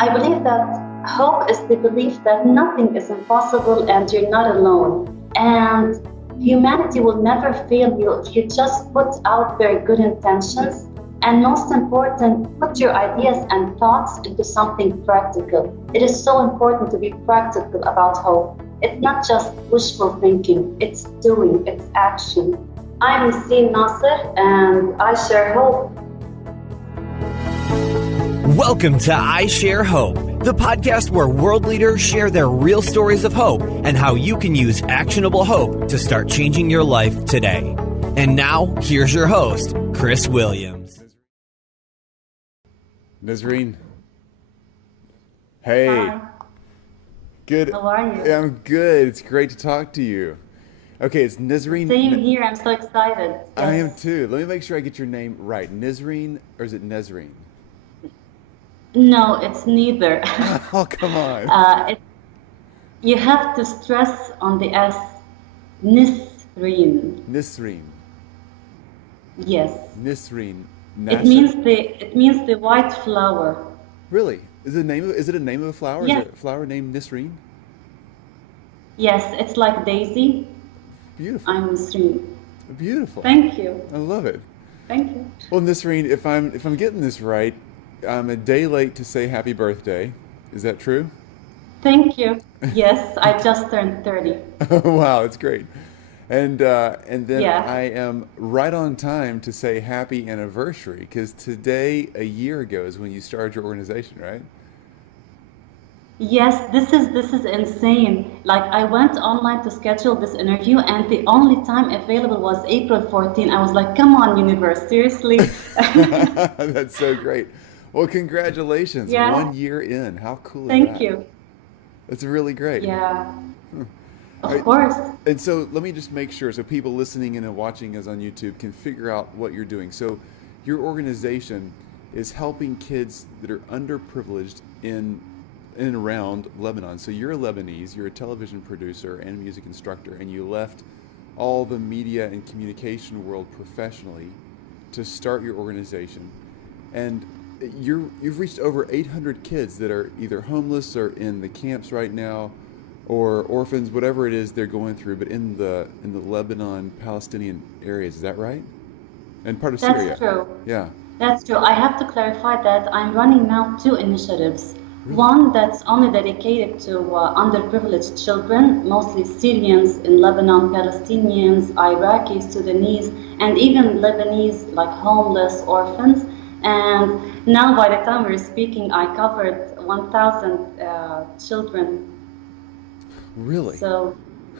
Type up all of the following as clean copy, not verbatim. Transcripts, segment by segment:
I believe that hope is the belief that nothing is impossible and you're not alone. And humanity will never fail you if you just put out very good intentions. And most important, put your ideas and thoughts into something practical. It is so important to be practical about hope. It's not just wishful thinking, it's doing, it's action. I'm Nisreen Nasser and I share hope. Welcome to I Share Hope, the podcast where world leaders share their real stories of hope and how you can use actionable hope to start changing your life today. And now, here's your host, Chris Williams. Nisreen. Hey. Hi. Good. How are you? I'm good. It's great to talk to you. Okay, it's Nisreen. Same here. I'm so excited. I am Yes. too. Let me make sure I get your name right. Nisreen, or is it Nesreen? No, it's neither. Oh, come on. You have to stress on the S. Nisreen. Nisreen. Yes. Nisreen It Nasser. means the white flower. Really? Is it a name of a flower? Yes. Is it a flower named Nisreen? Yes, it's like Daisy. Beautiful. I'm Nisreen. Beautiful. Thank you. I love it. Thank you. Well, Nisreen, if I'm getting this right, I'm a day late to say happy birthday. Is that true? Thank you. Yes, I just turned 30. Wow, it's great. And then Yeah. I am right on time to say happy anniversary because today, a year ago, is when you started your organization, right? Yes, this is insane. Like I went online to schedule this interview and the only time available was April 14. I was like, come on, universe, seriously? That's so great. Well, congratulations. Yeah. 1 year in. How cool is Thank that? you. That's really great. Yeah, All right. of course. And so let me just make sure so people listening in and watching us on YouTube can figure out what you're doing. So your organization is helping kids that are underprivileged in and around Lebanon. So you're a Lebanese, you're a television producer and a music instructor, and you left all the media and communication world professionally to start your organization. And you've reached over 800 kids that are either homeless or in the camps right now, or orphans, whatever it is they're going through, but in the Lebanon Palestinian areas. Is that right? And part of That's Syria. true. Yeah. That's true. I have to clarify that I'm running now two initiatives. Really? One that's only dedicated to underprivileged children, mostly Syrians in Lebanon, Palestinians, Iraqis, Sudanese, and even Lebanese, like homeless orphans. And now, by the time we're speaking, I covered 1,000 children. Really? So,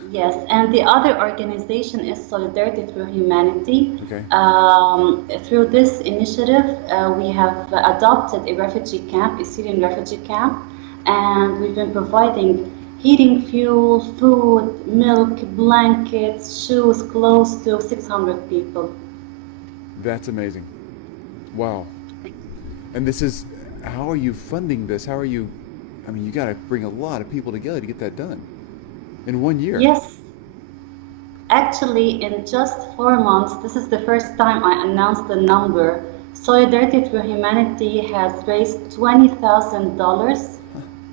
yes. And the other organization is Solidarity Through Humanity. Okay. Through this initiative, we have adopted a refugee camp, a Syrian refugee camp, and we've been providing heating fuel, food, milk, blankets, shoes, clothes to 600 people. That's amazing. Wow. And this is, how are you funding this? How are you, I mean, you got to bring a lot of people together to get that done in 1 year. Yes. Actually, in just 4 months, this is the first time I announced the number. Solidarity Through Humanity has raised $20,000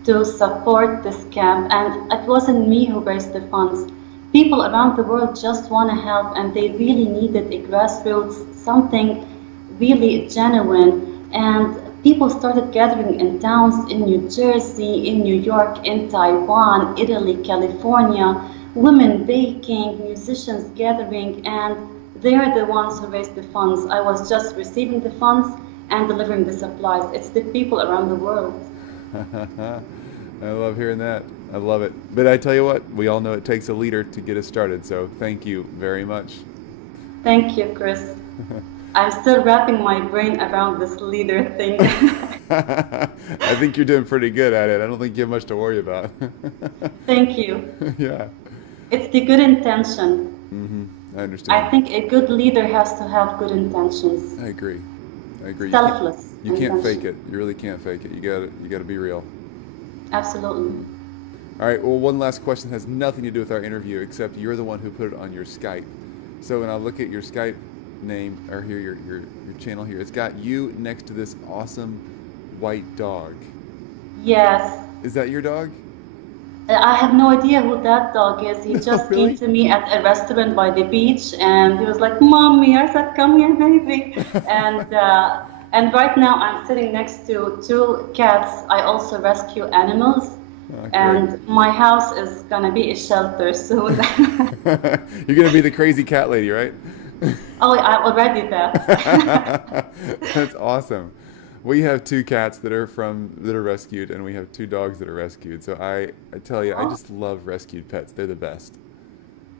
to support this camp, and it wasn't me who raised the funds. People around the world just want to help, and they really needed a grassroots, something really genuine. And people started gathering in towns in New Jersey, in New York, in Taiwan, Italy, California, women baking, musicians gathering, and they're the ones who raised the funds. I was just receiving the funds and delivering the supplies. It's the people around the world. I love hearing that. I love it. But I tell you what, we all know it takes a leader to get us started. So thank you very much. Thank you, Chris. I'm still wrapping my brain around this leader thing. I think you're doing pretty good at it. I don't think you have much to worry about. Thank you. Yeah. It's the good intention. I understand. I think a good leader has to have good intentions. I agree. Selfless. You can't fake intention. it. You really can't fake it. You gotta be real. Absolutely. All right. Well, one last question has nothing to do with our interview, except you're the one who put it on your Skype. So when I look at your Skype name, or here your channel here, it's got you next to this awesome white dog. Yes. Is that your dog? I have no idea who that dog is. He No, just came really? to me at a restaurant by the beach, and he was like, "Mommy," I said, "Come here, baby." And right now I'm sitting next to two cats. I also rescue animals, Oh, great. and my house is gonna be a shelter soon. You're gonna be the crazy cat lady, right? Oh, I'm already that. That's awesome. We have two cats that are rescued, and we have two dogs that are rescued. So I tell you, I Oh, just love rescued pets. They're the best.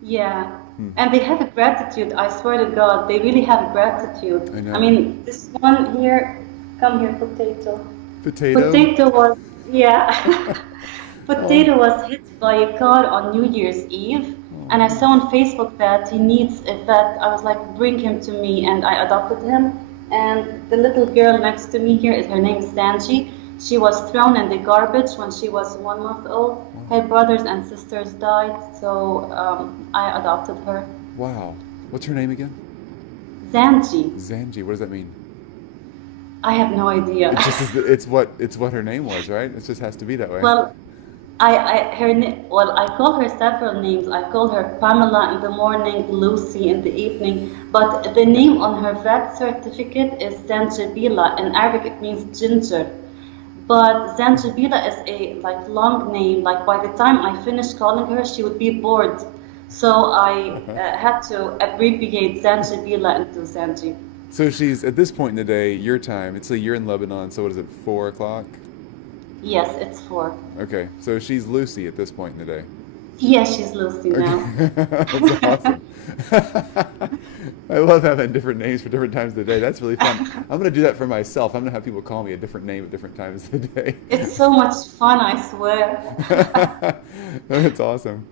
yeah. Hmm. And they have a gratitude. I swear to God, they really have gratitude. I I know. mean, this one here, come here, potato. Potato? Potato was, yeah. Oh, Potato was hit by a car on New Year's Eve, oh and I no. saw on Facebook that he needs a vet. I was like, bring him to me, and I adopted him. And the little girl next to me here is her name is Sanji. She was thrown in the garbage when she was 1 month old. Wow. Her brothers and sisters died, so I adopted her. Wow. What's her name again? Sanji. Zanji. What does that mean? I have no idea. It just is. It's what her name was, right? It just has to be that way. Well, I call her several names. I call her Pamela in the morning, Lucy in the evening, but the name on her vet certificate is Zanjibila. In Arabic, it means ginger. But Zanjibila is a like long name. Like by the time I finished calling her, she would be bored. So I had to abbreviate Zanjibila into Zanji. So she's at this point in the day, your time. It's like you're in Lebanon. So what is it? 4 o'clock. Yes, it's four. Okay. So she's Lucy at this point in the day. Yes, she's Lucy now. Okay. That's awesome. I love having different names for different times of the day. That's really fun. I'm gonna do that for myself. I'm gonna have people call me a different name at different times of the day. It's so much fun, I swear. That's awesome.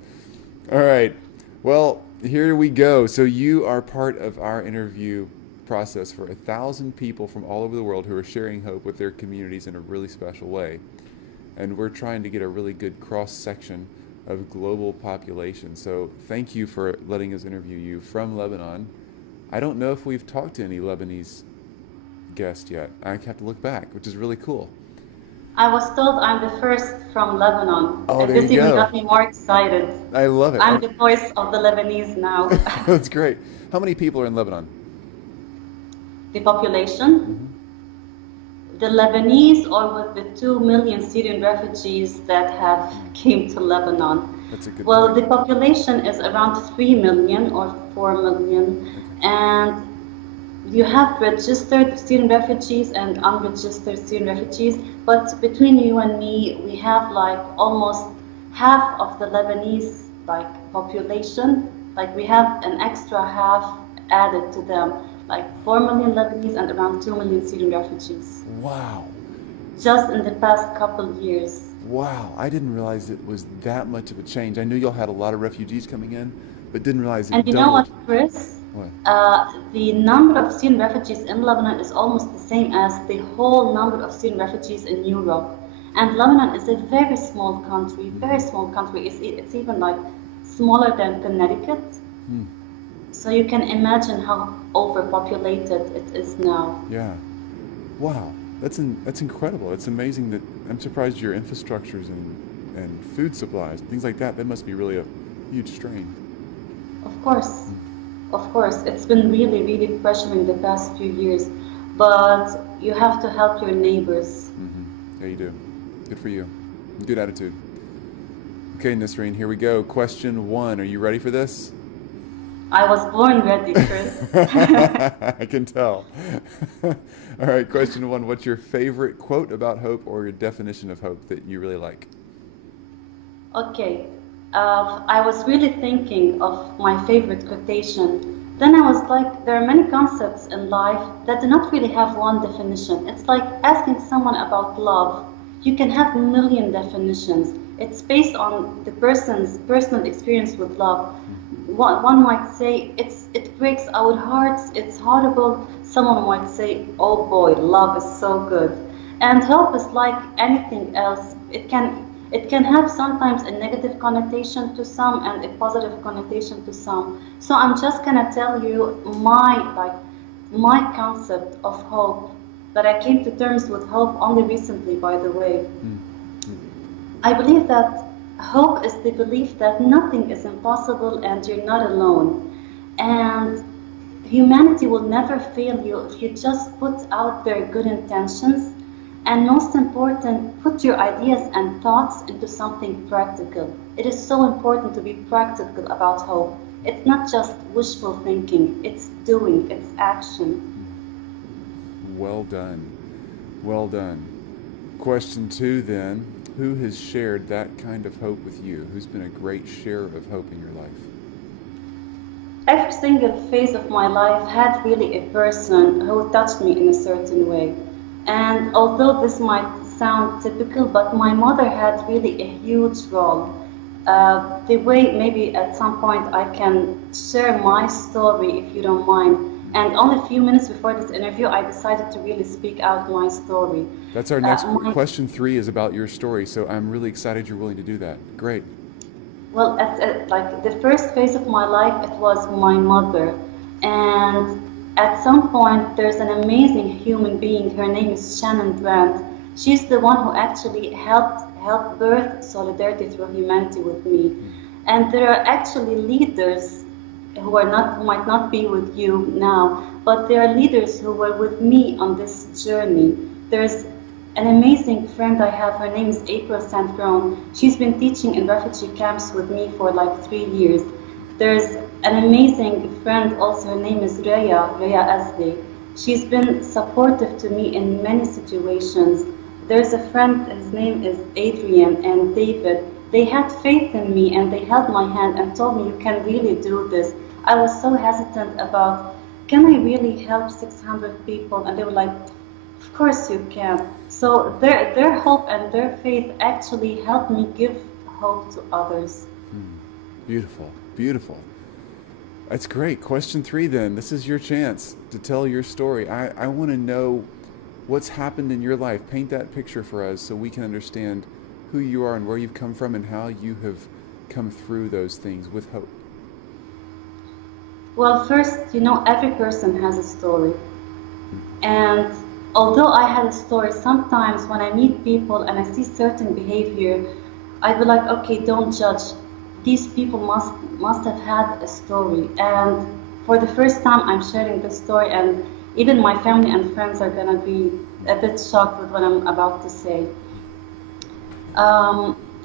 All right. Well, here we go. So you are part of our interview process for 1,000 people from all over the world who are sharing hope with their communities in a really special way. And we're trying to get a really good cross section of global population. So thank you for letting us interview you from Lebanon. I don't know if we've talked to any Lebanese guests yet. I have to look back, which is really cool. I was told I'm the first from Lebanon, Oh, and there this you even go. got me more excited. I love it. I'm the voice of the Lebanese now. That's great. How many people are in Lebanon? The population, Hmm. the Lebanese, or with the 2 million Syrian refugees that have came to Lebanon. That's a good Well, point. the population is around 3 million or 4 million, Okay. and you have registered Syrian refugees and unregistered Syrian refugees, but between you and me, we have like almost half of the Lebanese like population. Like we have an extra half added to them, like 4 million Lebanese and around 2 million Syrian refugees, Wow. just in the past couple years. Wow. I didn't realize it was that much of a change. I knew y'all had a lot of refugees coming in, but didn't realize And it you know what, doubled. Chris? What? The number of Syrian refugees in Lebanon is almost the same as the whole number of Syrian refugees in Europe. And Lebanon is a very small country, very small country. It's even like smaller than Connecticut. Hmm. So you can imagine how overpopulated it is now. Yeah. Wow. That's incredible. It's amazing that I'm surprised your infrastructures and food supplies, things like that, that must be really a huge strain. Of course, of course, it's been really, really pressuring the past few years. But you have to help your neighbors. Yeah, you do. Good for you. Good attitude. Okay, Nisreen, here we go. Question 1. Are you ready for this? I was born ready, Chris. I can tell. All right, question 1. What's your favorite quote about hope or your definition of hope that you really like? Okay, I was really thinking of my favorite quotation. Then I was like, there are many concepts in life that do not really have one definition. It's like asking someone about love. You can have a million definitions. It's based on the person's personal experience with love. One might say it breaks our hearts, it's horrible. Someone might say, oh boy, love is so good. And hope is like anything else. It can have sometimes a negative connotation to some and a positive connotation to some. So I'm just gonna tell you my concept of hope. But I came to terms with hope only recently, by the way. I believe that hope is the belief that nothing is impossible and you're not alone. And humanity will never fail you if you just put out their good intentions. And most important, put your ideas and thoughts into something practical. It is so important to be practical about hope. It's not just wishful thinking, it's doing, it's action. Well done. Well done. Question 2 then. Who has shared that kind of hope with you? Who's been a great sharer of hope in your life? Every single phase of my life had really a person who touched me in a certain way. And although this might sound typical, but my mother had really a huge role. The way maybe at some point I can share my story, if you don't mind. And only a few minutes before this interview, I decided to really speak out my story. That's our next question 3 is about your story, so I'm really excited you're willing to do that. Great. Well, like the first phase of my life, it was my mother. And at some point, there's an amazing human being. Her name is Shannon Grant. She's the one who actually helped birth Solidarity Through Humanity with me. And there are actually leaders who might not be with you now, but there are leaders who were with me on this journey. There's an amazing friend I have. Her name is April Sandron. She's been teaching in refugee camps with me for like 3 years. There's an amazing friend also. Her name is Rhea Asli. She's been supportive to me in many situations. There's a friend, his name is Adrian and David. They had faith in me and they held my hand and told me, you can really do this. I was so hesitant about, can I really help 600 people? And they were like, of course you can. So their hope and their faith actually helped me give hope to others. Beautiful, beautiful. That's great. Question 3 then. This is your chance to tell your story. I want to know what's happened in your life. Paint that picture for us so we can understand who you are and where you've come from and how you have come through those things with hope. Well, first, every person has a story. And although I had a story, sometimes when I meet people and I see certain behavior, I'd be like, okay, don't judge. These people must have had a story. And for the first time, I'm sharing this story, and even my family and friends are gonna be a bit shocked with what I'm about to say.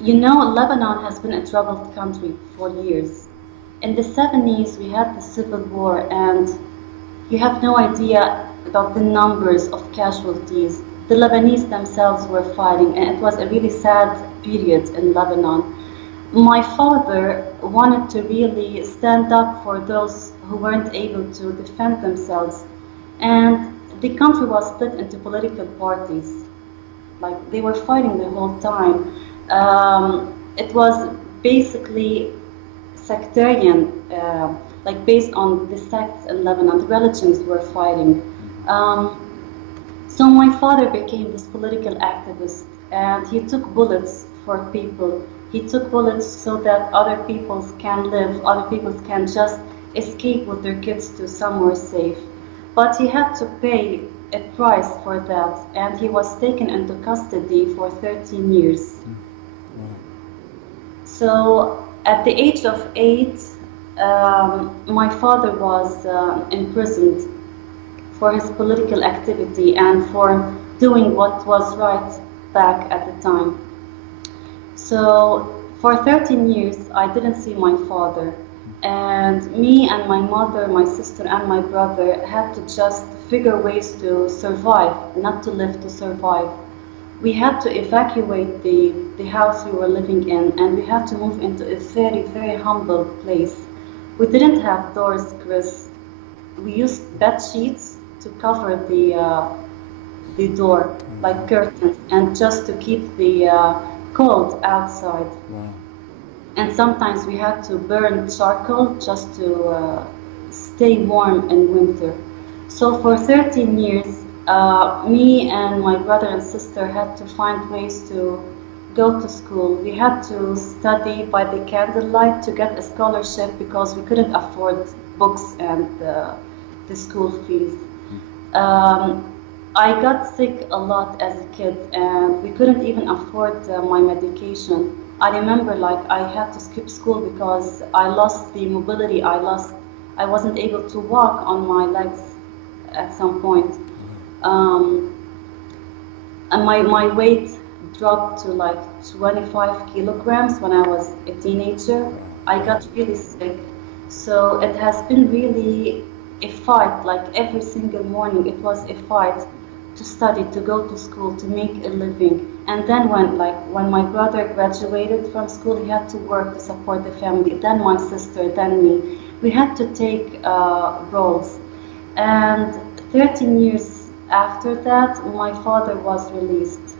Lebanon has been a troubled country for years. In the 70s, we had the civil war, and you have no idea about the numbers of casualties. The Lebanese themselves were fighting, and it was a really sad period in Lebanon. My father wanted to really stand up for those who weren't able to defend themselves. And the country was split into political parties. Like, they were fighting the whole time. It was basically sectarian, like based on the sects in Lebanon. The religions were fighting. So my father became this political activist, and he took bullets for people. He took bullets so that other people can live, other people can just escape with their kids to somewhere safe. But he had to pay a price for that, and he was taken into custody for 13 years. So at the age of 8, my father was imprisoned for his political activity and for doing what was right back at the time. So for 13 years, I didn't see my father. And me and my mother, my sister and my brother had to just figure ways to survive, not to live, to survive. We had to evacuate the house we were living in, and we had to move into a very, very humble place. We didn't have doors, Chris. We used bed sheets to cover the door, like curtains, and just to keep the cold outside. Wow. And sometimes we had to burn charcoal just to stay warm in winter. So for 13 years, me and my brother and sister had to find ways to go to school. We had to study by the candlelight to get a scholarship because we couldn't afford books and the school fees. I got sick a lot as a kid, and we couldn't even afford my medication. I remember like I had to skip school because I lost the mobility. I wasn't able to walk on my legs at some point. Um, and my weight dropped to like 25 kilograms when I was a teenager. I got really sick. So it has been really a fight, like every single morning it was a fight to study, to go to school, to make a living. And then when my brother graduated from school, he had to work to support the family. Then my sister, then me. We had to take roles. And 13 years after that, my father was released.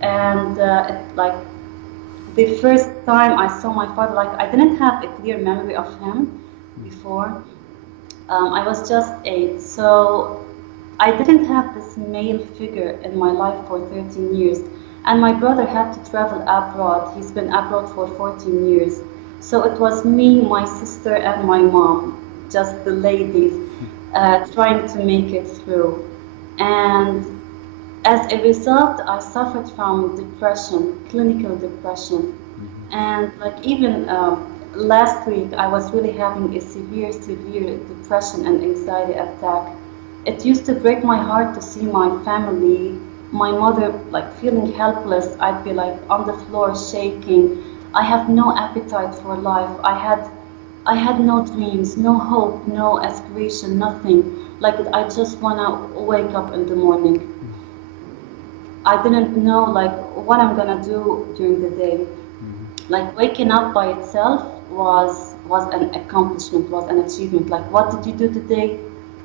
And the first time I saw my father, like I didn't have a clear memory of him before. I was just 8, so I didn't have this male figure in my life for 13 years. And my brother had to travel abroad. He's been abroad for 14 years. So it was me, my sister, and my mom, just the ladies, trying to make it through. And as a result, I suffered from depression, clinical depression. And like even last week, I was really having a severe depression and anxiety attack. It used to break my heart to see my family, my mother like feeling helpless. I'd be like on the floor shaking. I have no appetite for life. I had no dreams, no hope, no aspiration, nothing. Like I just wanna wake up in the morning. I didn't know like what I'm gonna do during the day. Like waking up by itself was an accomplishment, was an achievement. Like what did you do today?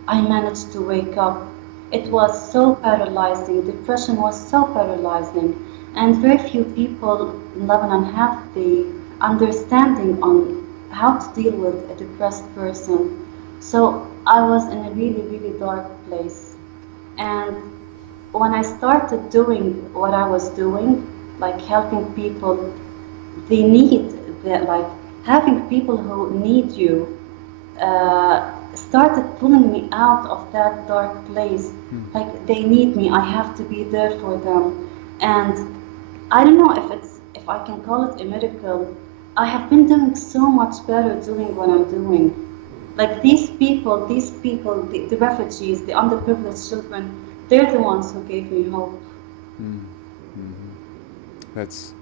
I managed to wake up. It was so paralyzing. Depression was so paralyzing, and very few people in Lebanon have the understanding on how to deal with a depressed person. So I was in a really, really dark place. And when I started doing what I was doing, like helping people, the need that like having people who need you started pulling me out of that dark place. Like they need me, I have to be there for them. And I don't know if I can call it a miracle. I have been doing so much better doing what I'm doing. Like these people, the refugees, the underprivileged children, they're the ones who gave me hope. That's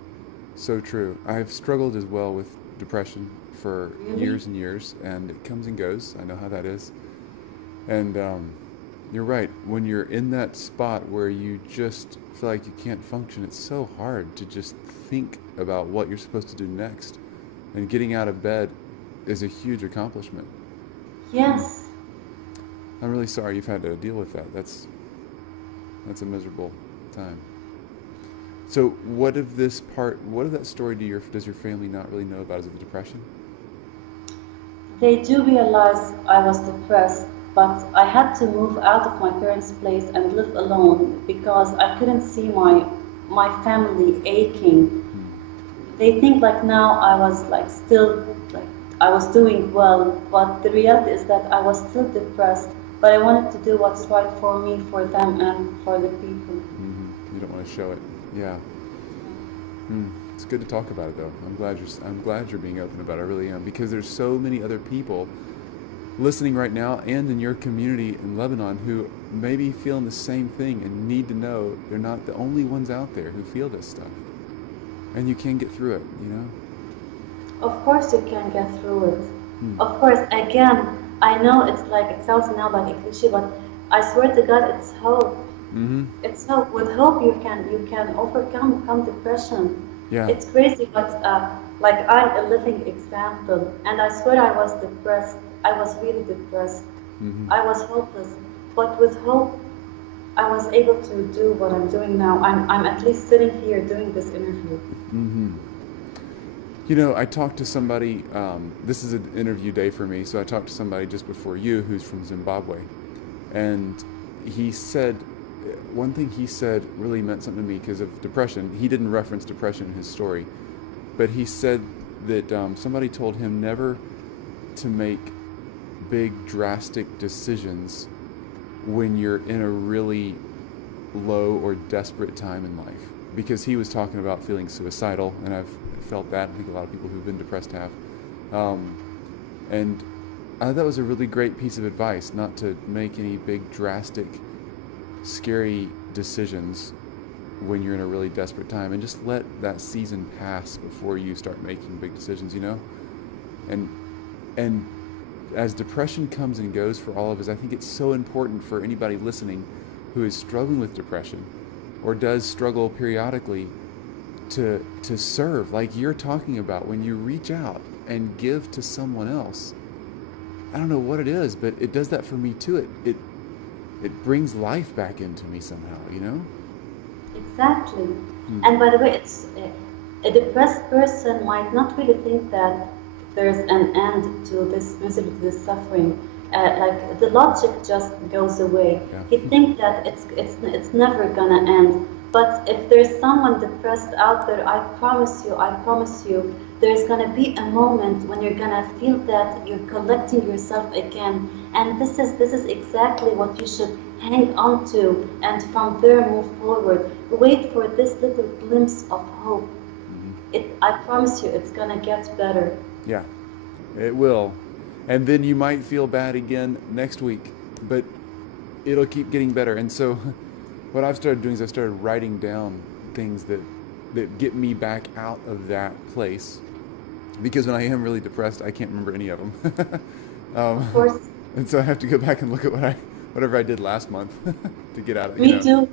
so true. I've struggled as well with depression for years and years, and it comes and goes. I know how that is. And you're right. When you're in that spot where you just feel like you can't function, it's so hard to just think about what you're supposed to do next. And getting out of bed is a huge accomplishment. Yes. I'm really sorry you've had to deal with that. That's a miserable time. So what of that story does your family not really know about? Is it the depression? They do realize I was depressed, but I had to move out of my parents' place and live alone because I couldn't see my family aching. They think like now I was like still like I was doing well, but the reality is that I was still depressed. But I wanted to do what's right for me, for them, and for the people. You don't want to show it. Yeah. It's good to talk about it, though. I'm glad you're being open about it. I really am, because there's so many other people listening right now and in your community in Lebanon who may be feeling the same thing and need to know they're not the only ones out there who feel this stuff. And you can get through it, you know? Of course you can get through it. Of course, again, I know it sounds now like a cliche, but I swear to God, it's hope. It's hope. With hope, you can overcome depression. Yeah. It's crazy, but like I'm a living example. And I swear I was depressed. I was really depressed. I was hopeless. But with hope, I was able to do what I'm doing now. I'm at least sitting here doing this interview. You know, I talked to somebody, this is an interview day for me, so I talked to somebody just before you who's from Zimbabwe. And he said, one thing he said really meant something to me because of depression. He didn't reference depression in his story, but he said that somebody told him never to make big, drastic decisions when you're in a really low or desperate time in life, because he was talking about feeling suicidal, and I've felt that. I think a lot of people who've been depressed have. And I thought that was a really great piece of advice, not to make any big, drastic, scary decisions when you're in a really desperate time, and just let that season pass before you start making big decisions, And as depression comes and goes for all of us, I think it's so important for anybody listening who is struggling with depression or does struggle periodically to serve, like you're talking about, when you reach out and give to someone else. I don't know what it is, but it does that for me too. It brings life back into me somehow, Exactly. And by the way, it's a depressed person might not really think that there's an end to this misery, to this suffering. Like the logic just goes away. Yeah. He thinks that it's never gonna end. But if there's someone depressed out there, I promise you, there's gonna be a moment when you're gonna feel that you're collecting yourself again. And this is exactly what you should hang on to, and from there move forward. Wait for this little glimpse of hope. I promise you, it's gonna get better. Yeah, it will. And then you might feel bad again next week, but it'll keep getting better. And so what I've started doing is I've started writing down things that get me back out of that place. Because when I am really depressed, I can't remember any of them. Of course. And so I have to go back and look at whatever I did last month to get out of it. Me too.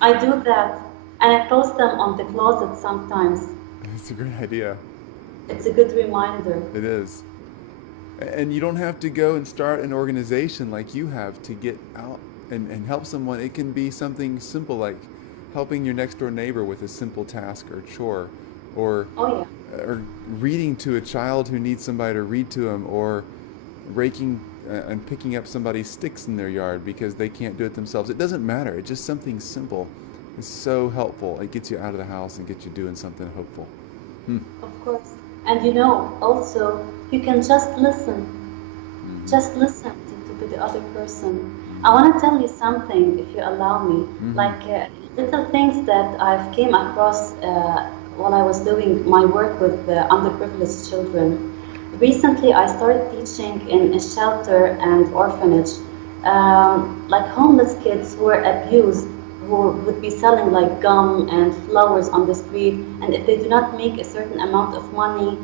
I do that. And I post them on the closet sometimes. It's a great idea. It's a good reminder. It is. And you don't have to go and start an organization like you have to get out and help someone. It can be something simple like helping your next door neighbor with a simple task or chore, or reading to a child who needs somebody to read to them, or raking and picking up somebody's sticks in their yard because they can't do it themselves. It doesn't matter. It's just something simple. It's so helpful. It gets you out of the house and gets you doing something hopeful. Of course. And also, you can just listen. Just listen to the other person. I want to tell you something, if you allow me. Like little things that I've came across while I was doing my work with underprivileged children. Recently, I started teaching in a shelter and orphanage, like homeless kids who were abused, who would be selling like gum and flowers on the street, and if they do not make a certain amount of money,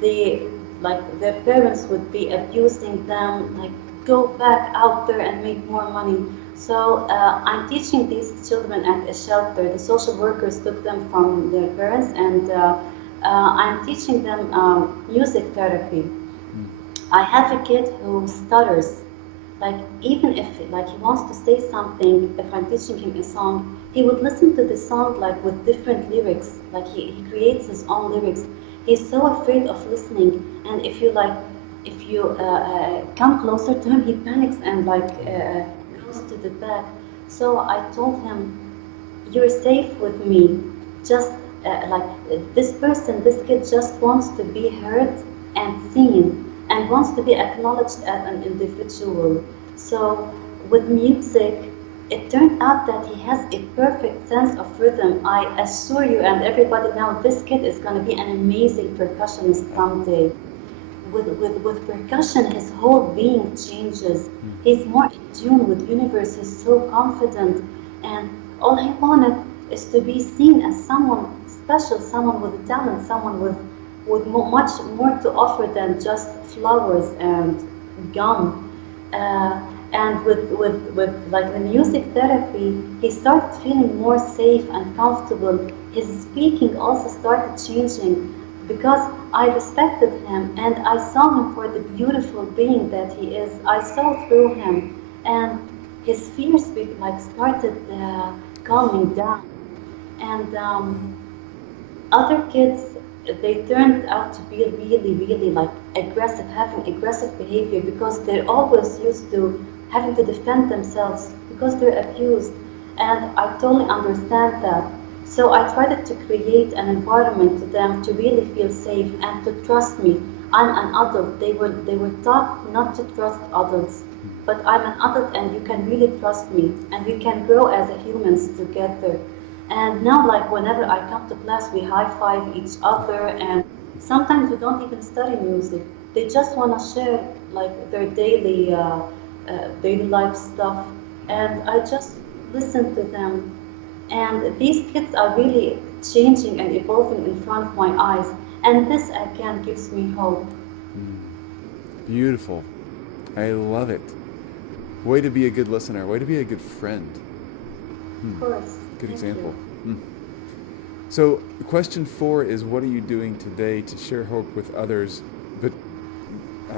their parents would be abusing them, like go back out there and make more money. So I'm teaching these children at a shelter. The social workers took them from their parents, and I'm teaching them music therapy. I have a kid who stutters. Like even if he wants to say something, if I'm teaching him a song, he would listen to the song like with different lyrics. Like he creates his own lyrics. He's so afraid of listening, and if you come closer to him, he panics and goes to the back. So I told him, "You're safe with me. Just this kid just wants to be heard and seen, and wants to be acknowledged as an individual." So with music, it turned out that he has a perfect sense of rhythm. I assure you, and everybody now, this kid is going to be an amazing percussionist someday. With percussion, his whole being changes. He's more in tune with the universe. He's so confident, and all he wanted is to be seen as someone special, someone with a talent, someone with much more to offer than just flowers and gum. And with the music therapy, he started feeling more safe and comfortable. His speaking also started changing because I respected him and I saw him for the beautiful being that he is. I saw through him, and his fears started calming down. And other kids, they turned out to be really, really aggressive, having aggressive behavior because they're always used to having to defend themselves because they're abused. And I totally understand that. So I tried to create an environment to them to really feel safe and to trust me. I'm an adult. They were taught not to trust adults. but I'm an adult and you can really trust me and we can grow as a humans together. And now, like, whenever I come to class, we high five each other, and sometimes we don't even study music. They just want to share like their daily life stuff, and I just listen to them. And these kids are really changing and evolving in front of my eyes, and this again gives me hope. Beautiful. I love it. Way to be a good listener. Way to be a good friend. Of course. Good Thank example. you. So, question 4 is, what are you doing today to share hope with others? But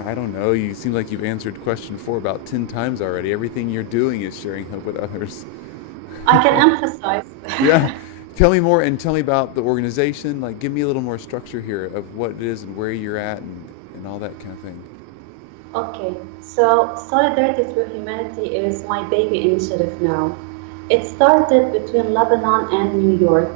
I don't know. You seem like you've answered question 4 about 10 times already. Everything you're doing is sharing hope with others. I can emphasize. Yeah. Tell me more, and tell me about the organization. Like, give me a little more structure here of what it is and where you're at, and all that kind of thing. Okay, so Solidarity Through Humanity is my baby initiative now. It started between Lebanon and New York.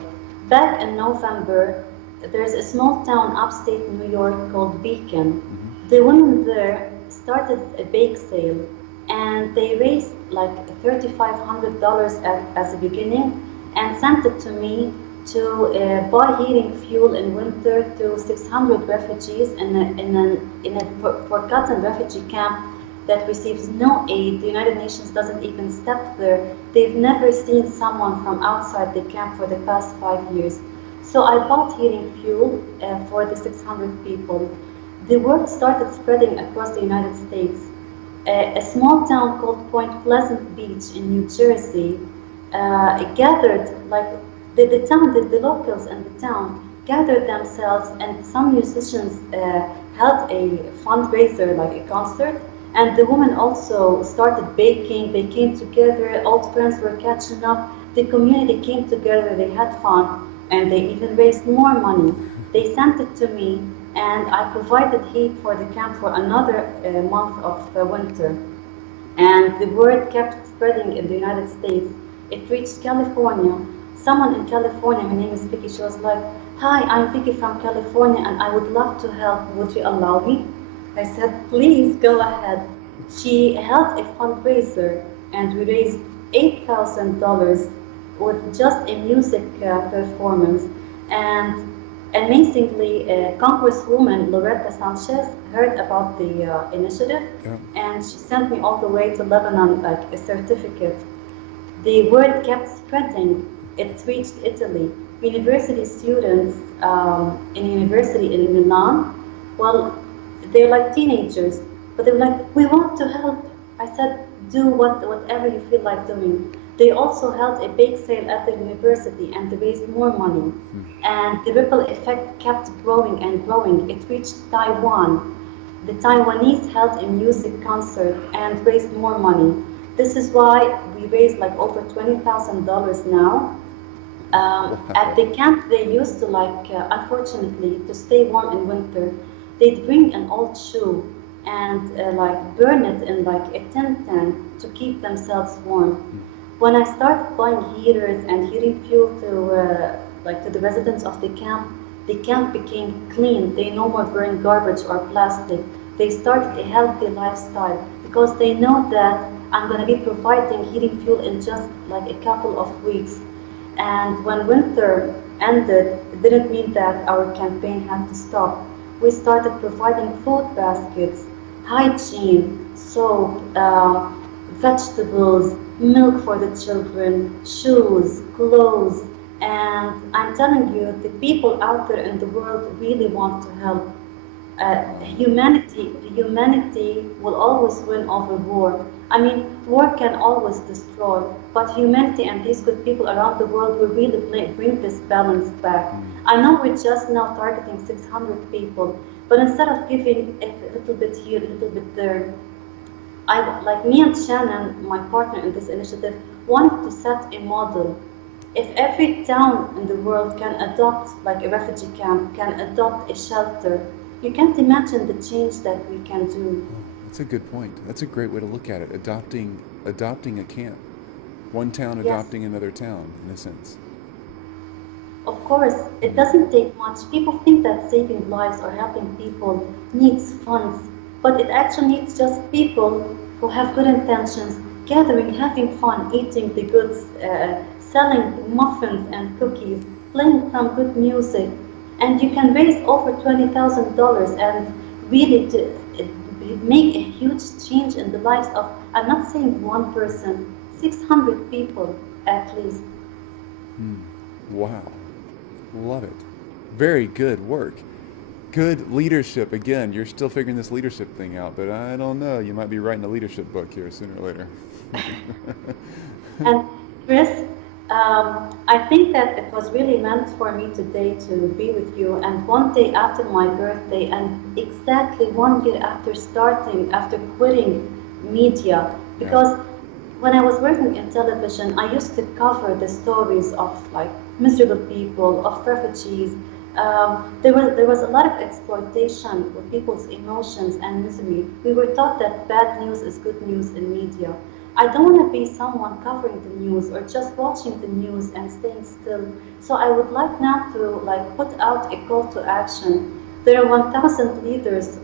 Back in November, there's a small town upstate New York called Beacon. The women there started a bake sale, and they raised like $3,500 as a beginning and sent it to me to buy heating fuel in winter to 600 refugees in a forgotten refugee camp that receives no aid. The United Nations doesn't even step there. They've never seen someone from outside the camp for the past 5 years. So I bought heating fuel for the 600 people. The word started spreading across the United States. A small town called Point Pleasant Beach in New Jersey gathered, like the locals in the town gathered themselves, and some musicians held a fundraiser, like a concert, and the women also started baking. They came together, old friends were catching up, the community came together, they had fun, and they even raised more money. They sent it to me, and I provided heat for the camp for another month of winter. And the word kept spreading in the United States. It reached California. Someone in California, her name is Vicky, she was like, "Hi, I'm Vicky from California and I would love to help. Would you allow me?" I said, "Please, go ahead." She held a fundraiser and we raised $8,000 with just a music performance. And amazingly, Congresswoman Loretta Sanchez heard about the initiative, and she sent me all the way to Lebanon, like a certificate. The word kept spreading. It reached Italy. University students in university in Milan, well, they're like teenagers, but they were like, "We want to help." I said, "Do whatever you feel like doing." They also held a bake sale at the university and they raised more money. And the ripple effect kept growing and growing. It reached Taiwan. The Taiwanese held a music concert and raised more money. This is why we raised like over $20,000 now. At the camp, they used to unfortunately, to stay warm in winter, they'd bring an old shoe and burn it in like a tin tank to keep themselves warm. When I started buying heaters and heating fuel to the residents of the camp became clean. They no more burn garbage or plastic. They started a healthy lifestyle because they know that I'm going to be providing heating fuel in just like a couple of weeks. And when winter ended, it didn't mean that our campaign had to stop. We started providing food baskets, hygiene, soap, vegetables, milk for the children, shoes, clothes, and I'm telling you, the people out there in the world really want to help. Humanity will always win over war. I mean, war can always destroy, but humanity and these good people around the world will really bring this balance back. I know we're just now targeting 600 people, but instead of giving a little bit here, a little bit there, me and Shannon, my partner in this initiative, wanted to set a model. If every town in the world can adopt like a refugee camp, can adopt a shelter, you can't imagine the change that we can do. That's a good point. That's a great way to look at it. Adopting a camp. One town adopting another town, in a sense. Of course, it doesn't take much. People think that saving lives or helping people needs funds, but it actually needs just people who have good intentions, gathering, having fun, eating the goods, selling muffins and cookies, playing some good music, and you can raise over $20,000 and really make a huge change in the lives of, I'm not saying one person, 600 people at least. Wow. Love it. Very good work. Good leadership. Again, you're still figuring this leadership thing out, but I don't know. You might be writing a leadership book here sooner or later. And Chris, I think that it was really meant for me today to be with you. And one day after my birthday, and exactly 1 year after quitting media, because when I was working in television, I used to cover the stories of like miserable people, of refugees. There was a lot of exploitation of people's emotions and misery. We were taught that bad news is good news in media. I don't want to be someone covering the news or just watching the news and staying still. So I would like now to like put out a call to action. There are 1,000 leaders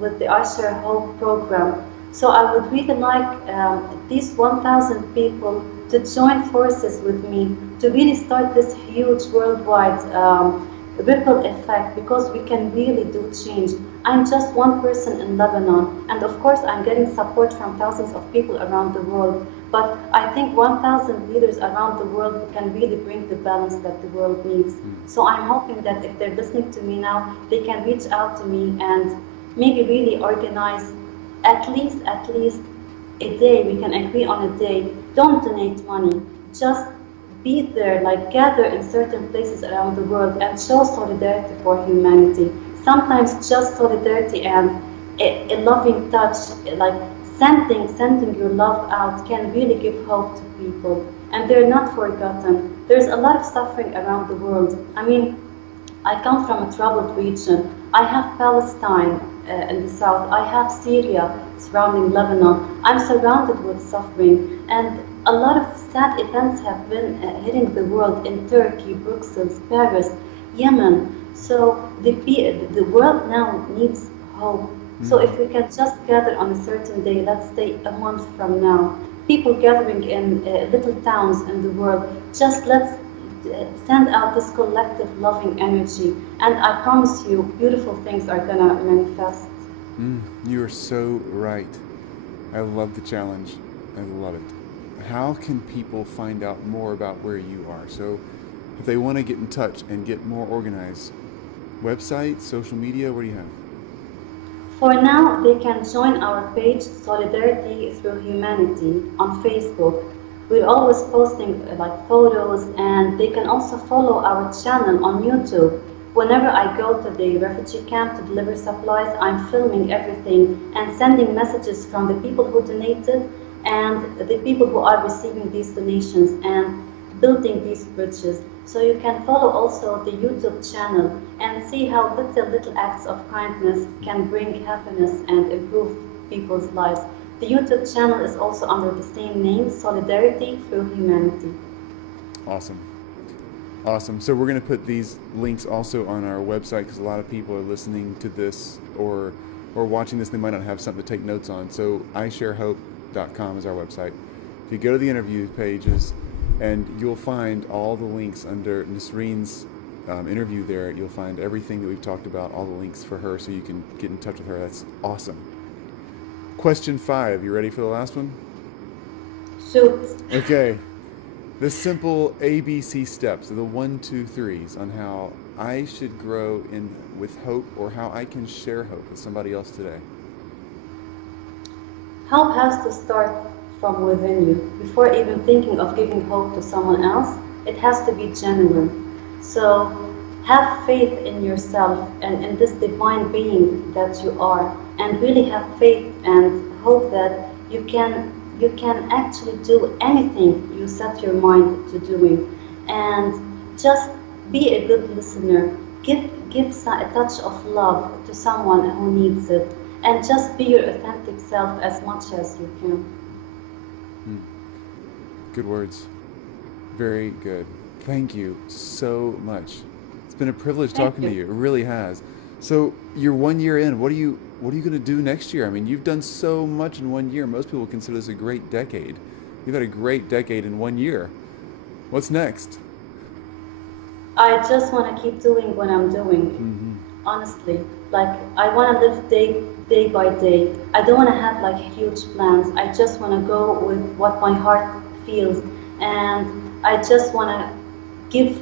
with the I Share Hope program. So I would really like these 1,000 people to join forces with me to really start this huge worldwide ripple effect, because we can really do change. I'm just one person in Lebanon, and of course I'm getting support from thousands of people around the world, but I think 1,000 leaders around the world can really bring the balance that the world needs. So I'm hoping that if they're listening to me now, they can reach out to me and maybe really organize at least a day. We can agree on a day. Don't donate money, just be there, like gather in certain places around the world and show solidarity for humanity. Sometimes just solidarity and a loving touch, like sending your love out, can really give hope to people. And they're not forgotten. There's a lot of suffering around the world. I mean, I come from a troubled region. I have Palestine in the south. I have Syria surrounding Lebanon. I'm surrounded with suffering. And a lot of sad events have been hitting the world in Turkey, Brussels, Paris, Yemen. So the world now needs hope. So if we can just gather on a certain day, let's say a month from now, people gathering in little towns in the world, just let's send out this collective loving energy. And I promise you, beautiful things are gonna manifest. You are so right. I love the challenge. I love it. How can people find out more about where you are? So if they want to get in touch and get more organized, website, social media, what do you have? For now, they can join our page Solidarity Through Humanity on Facebook. We're always posting like photos, and they can also follow our channel on YouTube. Whenever I go to the refugee camp to deliver supplies, I'm filming everything and sending messages from the people who donated and the people who are receiving these donations and building these bridges. So you can follow also the YouTube channel and see how little acts of kindness can bring happiness and improve people's lives. The YouTube channel is also under the same name, Solidarity Through Humanity. Awesome. Awesome. So we're going to put these links also on our website, because a lot of people are listening to this or watching this. They might not have something to take notes on. So isharehope.com is our website. If you go to the interview pages, and you'll find all the links under Nisreen's interview there. You'll find everything that we've talked about, all the links for her, so you can get in touch with her. That's awesome. Question 5. You ready for the last one? Shoot. Okay. The simple ABC steps, the 1, 2, 3s on how I should grow in with hope, or how I can share hope with somebody else today. Hope has to start from within you. Before even thinking of giving hope to someone else, it has to be genuine. So have faith in yourself and in this divine being that you are, and really have faith and hope that you can actually do anything you set your mind to doing. And just be a good listener. Give a touch of love to someone who needs it, and just be your authentic self as much as you can. Good words. Very good. Thank you so much. It's been a privilege talking to you. It really has. So you're 1 year in. What are you what are you going to do next year? I mean, you've done so much in 1 year. Most people consider this a great decade. You've had a great decade in 1 year. What's next? I just want to keep doing what I'm doing, honestly. Like, I want to live day by day. I don't want to have like huge plans. I just want to go with what my heart feels. And I just want to give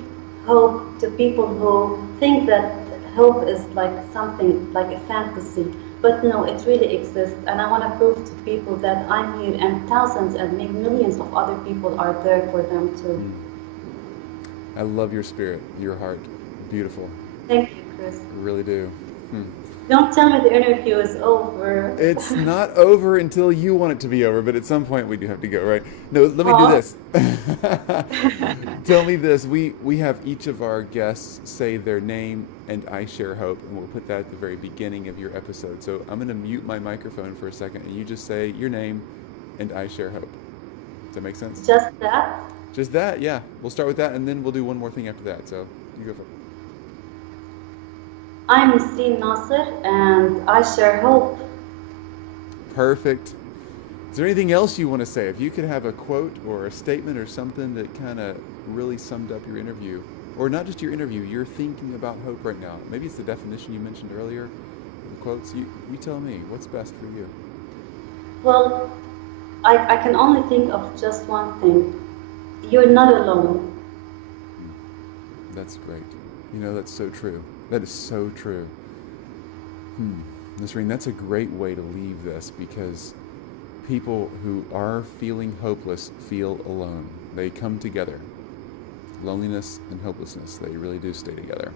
hope to people who think that hope is like something like a fantasy. But no, it really exists. And I want to prove to people that I'm here and thousands and maybe millions of other people are there for them too. I love your spirit, your heart. Beautiful. Thank you, Chris. I really do. Don't tell me the interview is over. It's not over until you want it to be over, but at some point we do have to go, right? No, let me do this. Tell me this. We have each of our guests say their name and I share hope, and we'll put that at the very beginning of your episode. So I'm going to mute my microphone for a second, and you just say your name and I share hope. Does that make sense? Just that? Just that, yeah. We'll start with that, and then we'll do one more thing after that. So you go for it. I'm Nisreen Nasser, and I share hope. Perfect. Is there anything else you want to say? If you could have a quote or a statement or something that kind of really summed up your interview, or not just your interview, you're thinking about hope right now. Maybe it's the definition you mentioned earlier, the quotes. You tell me, what's best for you? Well, I can only think of just one thing. You're not alone. That's great. You know, that's so true. That is so true. Nisreen, that's a great way to leave this, because people who are feeling hopeless feel alone. They come together. Loneliness and hopelessness, they really do stay together.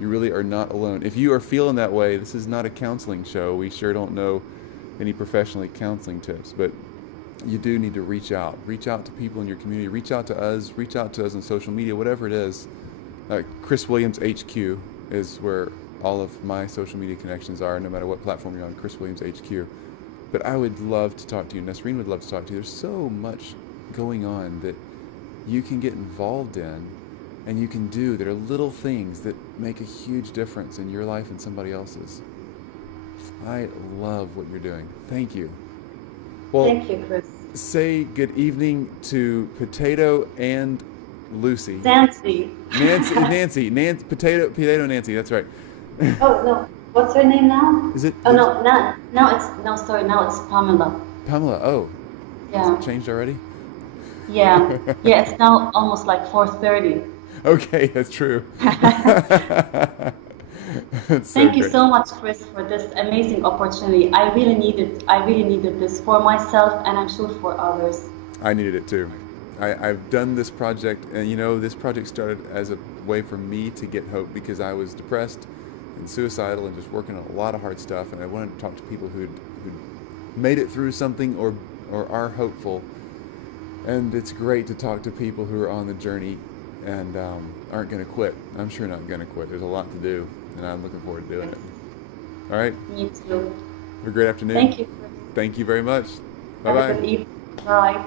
You really are not alone. If you are feeling that way, this is not a counseling show. We sure don't know any professionally counseling tips, but you do need to reach out. Reach out to people in your community. Reach out to us on social media, whatever it is. Chris Williams HQ is where all of my social media connections are, no matter what platform you're on, Chris Williams HQ. But I would love to talk to you. Nisreen would love to talk to you. There's so much going on that you can get involved in and you can do that are little things that make a huge difference in your life and somebody else's. I love what you're doing. Thank you. Well, Thank you, Chris. Say good evening to Potato and Lucy. Nancy. Nancy, Potato Nancy, that's right. Oh, no. What's her name now? Is it? Oh, no, now it's Pamela. Pamela, oh. Yeah. Has it changed already? Yeah. Yeah, it's now almost like 4:30. Okay, that's true. That's Thank you great. so much, Chris, for this amazing opportunity. I really needed this for myself, and I'm sure for others. I needed it too. I've done this project, and you know, this project started as a way for me to get hope, because I was depressed and suicidal and just working on a lot of hard stuff, and I wanted to talk to people who'd made it through something or are hopeful. And it's great to talk to people who are on the journey and aren't going to quit. I'm sure not going to quit. There's a lot to do, and I'm looking forward to doing it. All right? Me too. Have a great afternoon. Thank you, Chris. Thank you very much. Have a Bye-bye. good evening. Bye.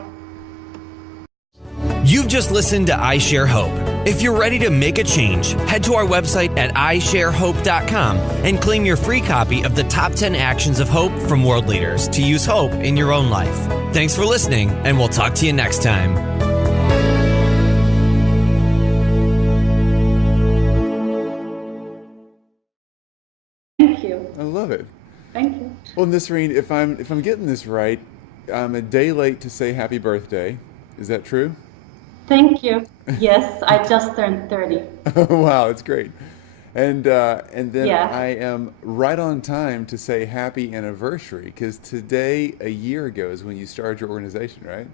You've just listened to I Share Hope. If you're ready to make a change, head to our website at isharehope.com and claim your free copy of the Top 10 Actions of Hope from World Leaders to use hope in your own life. Thanks for listening, and we'll talk to you next time. Thank you. I love it. Thank you. Well, Nisreen, if I'm getting this right, I'm a day late to say happy birthday. Is that true? Thank you. Yes, I just turned 30. Wow, that's great. And then Yeah. I am right on time to say happy anniversary, because today, a year ago, is when you started your organization, right?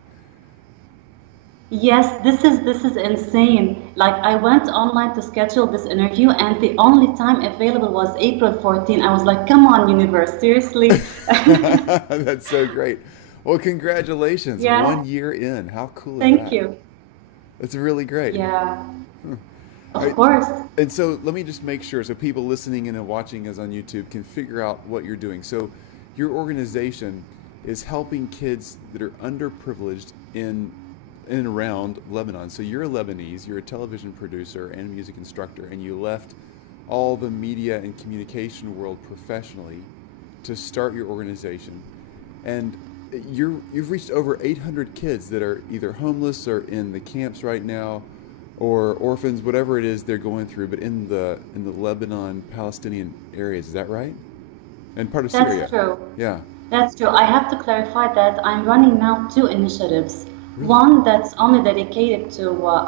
Yes, this is insane. Like, I went online to schedule this interview, and the only time available was April 14. I was like, come on, universe, seriously? That's so great. Well, congratulations. Yeah. 1 year in. How cool is that? Thank you. That's really great. Yeah. Of I- course. And so let me just make sure, so people listening in and watching us on YouTube can figure out what you're doing. So your organization is helping kids that are underprivileged in and around Lebanon. So you're a Lebanese, you're a television producer and music instructor, and you left all the media and communication world professionally to start your organization. And you've reached over 800 kids that are either homeless or in the camps right now, or orphans, whatever it is they're going through, but in the Lebanon, Palestinian areas. Is that right? And part of Syria. That's true. Yeah. That's true. I have to clarify that I'm running now two initiatives. One that's only dedicated to,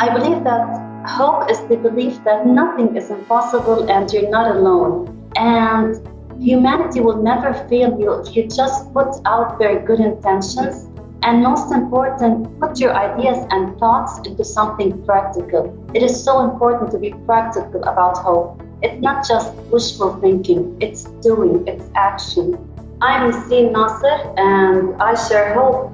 I believe that hope is the belief that nothing is impossible and you're not alone. And humanity will never fail you if you just put out very good intentions. And most important, put your ideas and thoughts into something practical. It is so important to be practical about hope. It's not just wishful thinking, it's doing, it's action. I'm Nisreen Nasser and I share hope.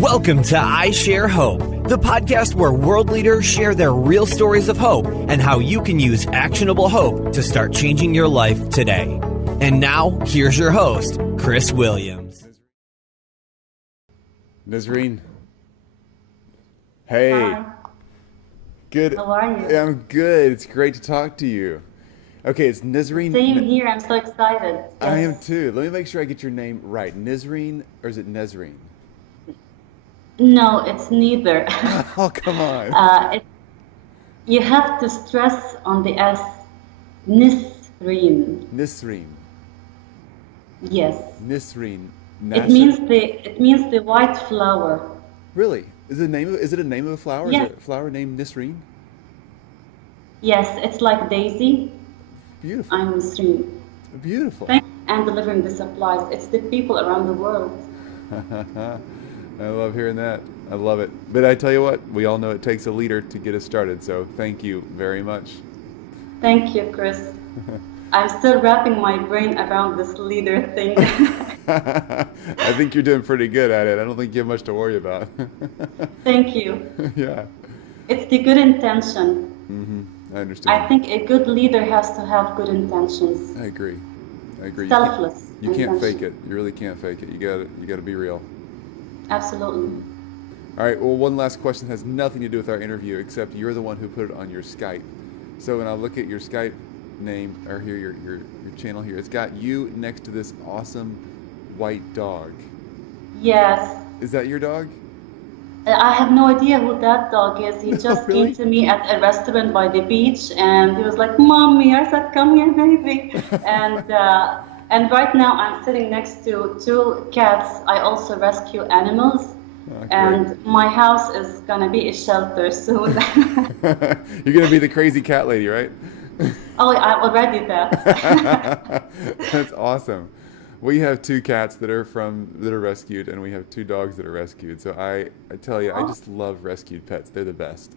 Welcome to I Share Hope, the podcast where world leaders share their real stories of hope and how you can use actionable hope to start changing your life today. And now, here's your host, Chris Williams. Nisreen. Hey. Hi. Good. How are you? I'm good. It's great to talk to you. Okay, it's Nisreen. Same here. I'm so excited. Yes. I am too. Let me make sure I get your name right. Nisreen, or is it Nesreen? No, it's neither. Oh, come on. You have to stress on the S. Nisreen. Nisreen. Yes. Nisreen Nasser. It means the white flower. Really? Is it a name of a flower? Yeah. Is it a flower named Nisreen? Yes, it's like Daisy. Beautiful. I'm Nisreen. Beautiful. And delivering the supplies. It's the people around the world. I love hearing that. I love it. But I tell you what, we all know it takes a leader to get us started. So thank you very much. Thank you, Chris. I'm still wrapping my brain around this leader thing. I think you're doing pretty good at it. I don't think you have much to worry about. Thank you. Yeah. It's the good intention. I understand. I think a good leader has to have good intentions. I agree. Selfless. You can't intention. fake it. You really can't fake it. You got to be real. Absolutely. All right. Well, one last question has nothing to do with our interview, except you're the one who put it on your Skype. So when I look at your Skype name, or here your channel here, it's got you next to this awesome white dog. Yes. Is that your dog? I have no idea who that dog is. He just Really? came to me at a restaurant by the beach and he was like, "Mommy," I said, "Come here, baby." And right now I'm sitting next to two cats. I also rescue animals. Oh, And my house is gonna be a shelter soon. You're gonna be the crazy cat lady, right? Oh, I'm already that. That's awesome. We have two cats that are rescued, and we have two dogs that are rescued. So I tell you, I just love rescued pets. They're the best.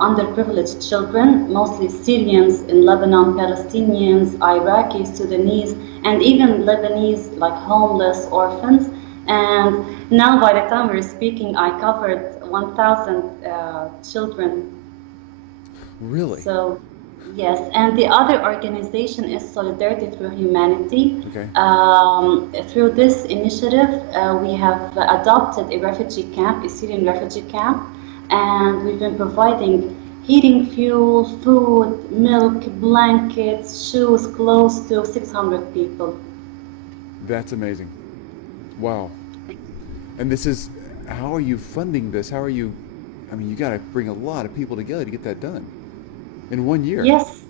Underprivileged children, mostly Syrians in Lebanon, Palestinians, Iraqis, Sudanese, and even Lebanese, like homeless orphans. And now, by the time we're speaking, I covered 1,000 children. Really? So, yes. And the other organization is Solidarity Through Humanity. Okay. Through this initiative, we have adopted a refugee camp, a Syrian refugee camp, and we've been providing heating fuel, food, milk, blankets, shoes, clothes to 600 people. That's amazing. Wow. And how are you funding this? You got to bring a lot of people together to get that done in 1 year. Yes.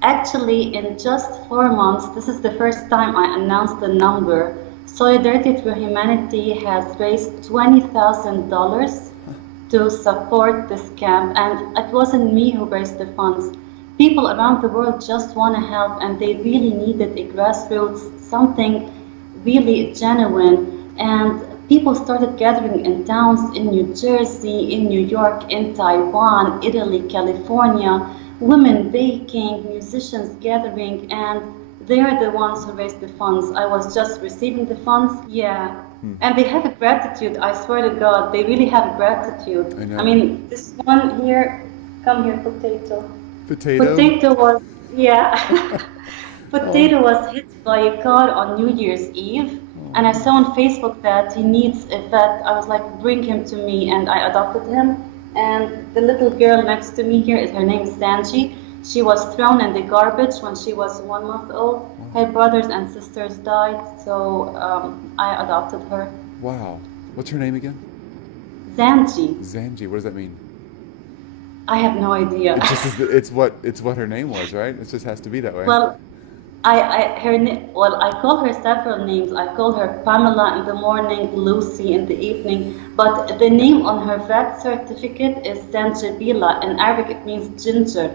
Actually, in just 4 months, this is the first time I announced the number. Solidarity Through Humanity has raised $20,000 to support this camp, and it wasn't me who raised the funds. People around the world just want to help, and they really needed a grassroots, something really genuine. And people started gathering in towns in New Jersey, in New York, in Taiwan, Italy, California, women baking, musicians gathering, and they're the ones who raised the funds. I was just receiving the funds. Yeah. And they have a gratitude, I swear to God, they really have gratitude. I know. I mean, this one here, come here, potato. Potato? Potato was, yeah. Potato was hit by a car on New Year's Eve. And I saw on Facebook that he needs a vet. I was like, bring him to me, and I adopted him. And the little girl next to me here is her name is Sanji. She was thrown in the garbage when she was 1 month old. Her brothers and sisters died, so I adopted her. Wow. What's her name again? Sanji. Zanji. What does that mean? I have no idea. It just is it's what her name was, right? It just has to be that way. Well, I call her several names. I call her Pamela in the morning, Lucy in the evening. But the name on her vet certificate is Zanjibila. In Arabic, it means ginger.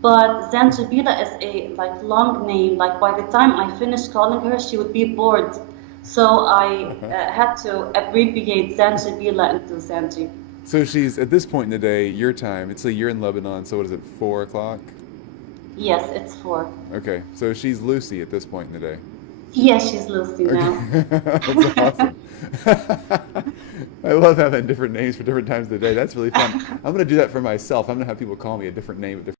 But Zanjibila is a long name. Like by the time I finished calling her, she would be bored. So I had to abbreviate Zanjibila into Zanji. So she's at this point in the day, your time. It's like you're in Lebanon. So what is it? 4 o'clock. Yes, it's 4. Okay. So she's Lucy at this point in the day. Yes, she's Lucy now. That's awesome. I love having different names for different times of the day. That's really fun. I'm going to do that for myself. I'm going to have people call me a different name at different